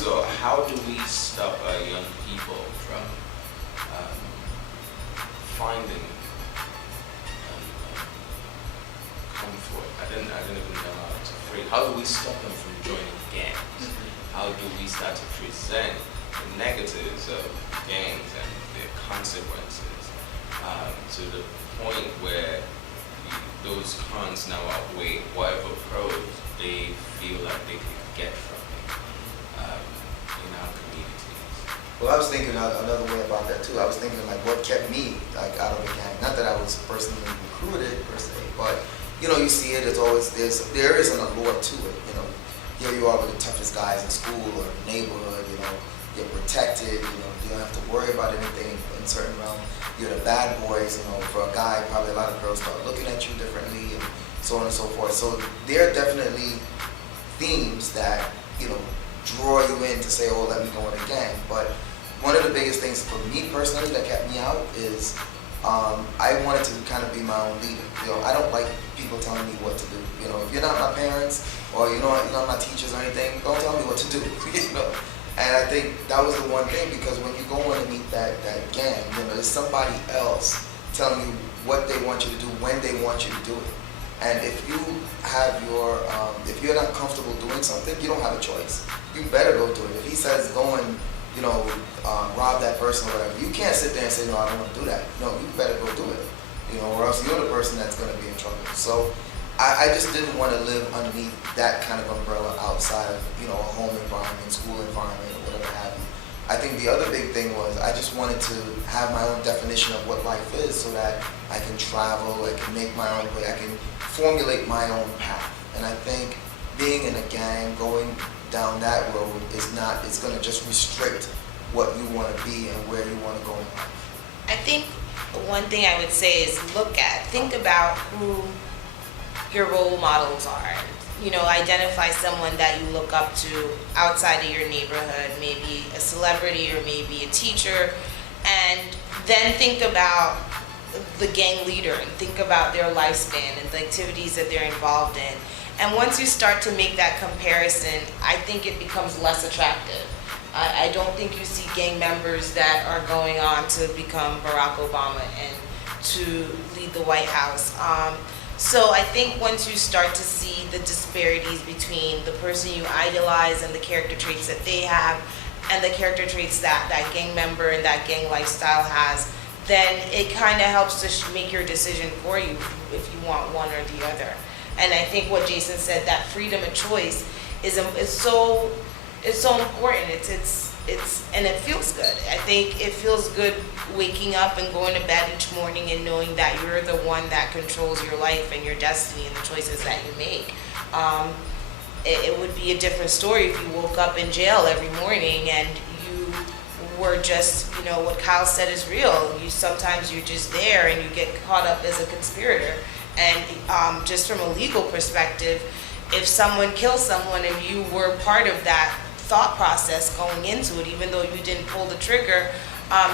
So how do we stop our young people from finding comfort? I didn't even know how to phrase. How do we stop them from joining gangs? How do we start to present the negatives of gangs and their consequences to the point where those cons now outweigh whatever pros they feel like they can get from it in our communities? Well, I was thinking another way about that too. I was thinking like what kept me like out of the gang. Not that I was personally recruited per se, but you know, you see it. It's always there is an allure to it. You know, here you are with the toughest guys in school or the neighborhood. You know, you're protected. You know, you don't have to worry about anything in certain realm. You're the bad boys. You know, for a guy, probably a lot of girls start looking at you differently and so on and so forth. So there are definitely themes that you know draw you in to say, oh, let me go in a gang. But one of the biggest things for me personally that kept me out is I wanted to kind of be my own leader. You know, I don't like people telling me what to do. You know, if you're not my parents or you're not my teachers or anything, don't tell me what to do. You know, and I think that was the one thing, because when you go in and meet that gang, you know, there's somebody else telling you what they want you to do when they want you to do it. And if you have if you're not comfortable doing something, you don't have a choice. You better go do it. If he says go and you know, rob that person or whatever, you can't sit there and say, no, I don't want to do that. No, you better go do it, you know, or else you're the person that's going to be in trouble. So I just didn't want to live underneath that kind of umbrella outside of, you know, a home environment, school environment, or whatever have you. I think the other big thing was I just wanted to have my own definition of what life is so that I can travel, I can make my own way, I can formulate my own path. And I think being in a gang, going down that road it's going to just restrict what you want to be and where you want to go in life. I think one thing I would say is think about who your role models are. You know, identify someone that you look up to outside of your neighborhood, maybe a celebrity or maybe a teacher, and then think about the gang leader and think about their lifespan and the activities that they're involved in. And once you start to make that comparison, I think it becomes less attractive. I don't think you see gang members that are going on to become Barack Obama and to lead the White House. So I think once you start to see the disparities between the person you idolize and the character traits that they have and the character traits that gang member and that gang lifestyle has, then it kind of helps to make your decision for you if you want one or the other. And I think what Jason said, that freedom of choice is so important. It's and it feels good. I think it feels good waking up and going to bed each morning and knowing that you're the one that controls your life and your destiny and the choices that you make. It would be a different story if you woke up in jail every morning and you were just, you know, what Kyle said is real. Sometimes you're just there and you get caught up as a conspirator. And just from a legal perspective, if someone kills someone and you were part of that thought process going into it, even though you didn't pull the trigger,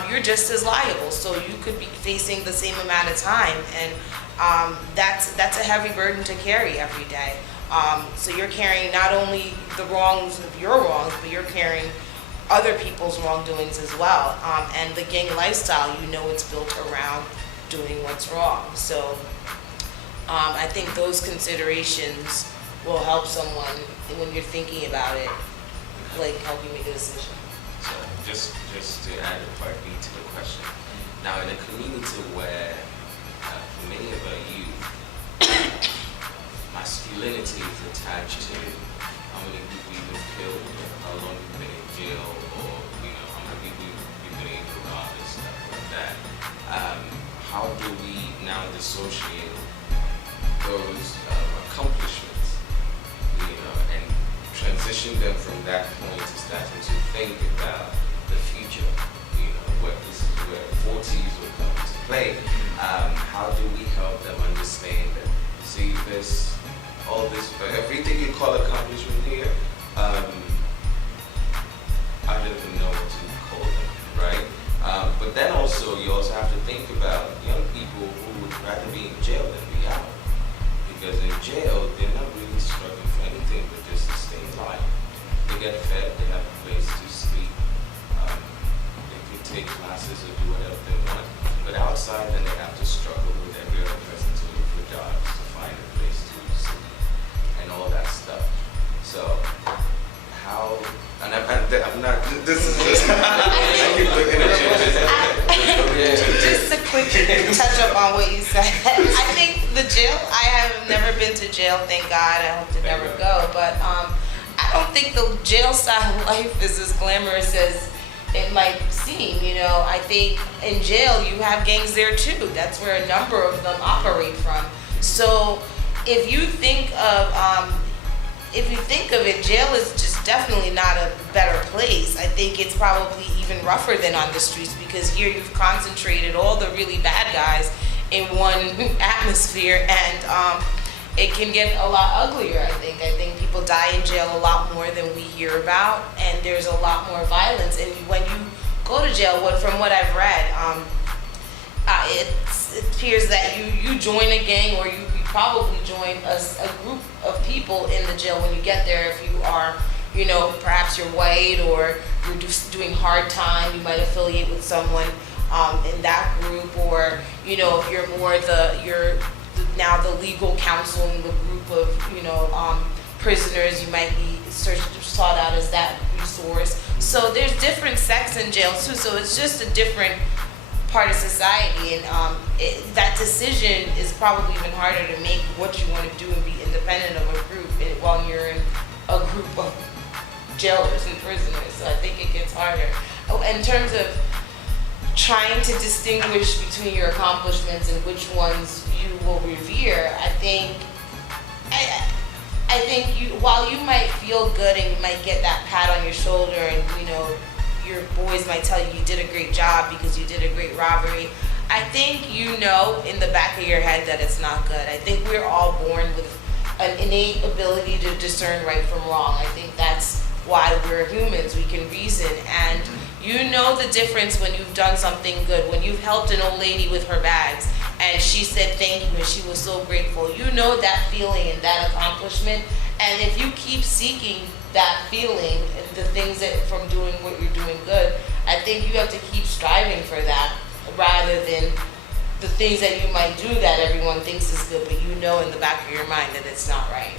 you're just as liable. So you could be facing the same amount of time, and that's a heavy burden to carry every day. So you're carrying not only the wrongs of your wrongs, but you're carrying other people's wrongdoings as well. And the gang lifestyle, you know, it's built around doing what's wrong. So I think those considerations will help someone when you're thinking about it, like help you make a decision. So just to add a part B to the question. Now, in a community where for many of our youth, masculinity is attached to how many people you've killed, or how long you've been in jail, or you know how many people you've been able to rob and stuff like that. How do we now dissociate those accomplishments, you know, and transition them from that point to starting to think about the future, you know, what this is where 40s will come into play. How do we help them understand that, see this, all this, everything you call accomplishment here, I don't even know what to call them, right? But then also, you also have to think about young people who would rather be in jail than be out. Because in jail, they're not really struggling for anything but just to stay alive. They get fed, they have a place and I'm not, this is just, I keep looking at you. Just a quick touch up on what you said. I think the jail, I have never been to jail, thank God, I hope to never go, but I don't think the jail style life is as glamorous as it might seem, you know. I think in jail you have gangs there too. That's where a number of them operate from. So if you think of it, jail is just definitely not a better place. I think it's probably even rougher than on the streets, because here you've concentrated all the really bad guys in one atmosphere, and it can get a lot uglier, I think. I think people die in jail a lot more than we hear about, and there's a lot more violence. And when you go to jail, from what I've read, it appears that you join a gang, or you probably join a group of people in the jail when you get there. If you are, you know, perhaps you're white, or you're just doing hard time, you might affiliate with someone in that group, or, you know, if you're more now the legal counsel in the group of, you know, prisoners, you might be sought out as that resource. So there's different sects in jail too, so it's just a different part of society, and that decision is probably even harder to make, what you want to do and be independent of a group while you're in a group of jailers and prisoners. So I think it gets harder. Oh, in terms of trying to distinguish between your accomplishments and which ones you will revere, I think while you might feel good and you might get that pat on your shoulder, and, you know, your boys might tell you did a great job because you did a great robbery, I think you know in the back of your head that it's not good. I think we're all born with an innate ability to discern right from wrong. I think that's why we're humans. We can reason, and you know the difference when you've done something good, when you've helped an old lady with her bags and she said thank you and she was so grateful. You know that feeling and that accomplishment, and if you keep seeking that feeling and the things that from doing what you're doing good, I think you have to keep striving for that, rather than the things that you might do that everyone thinks is good, but you know in the back of your mind that it's not right.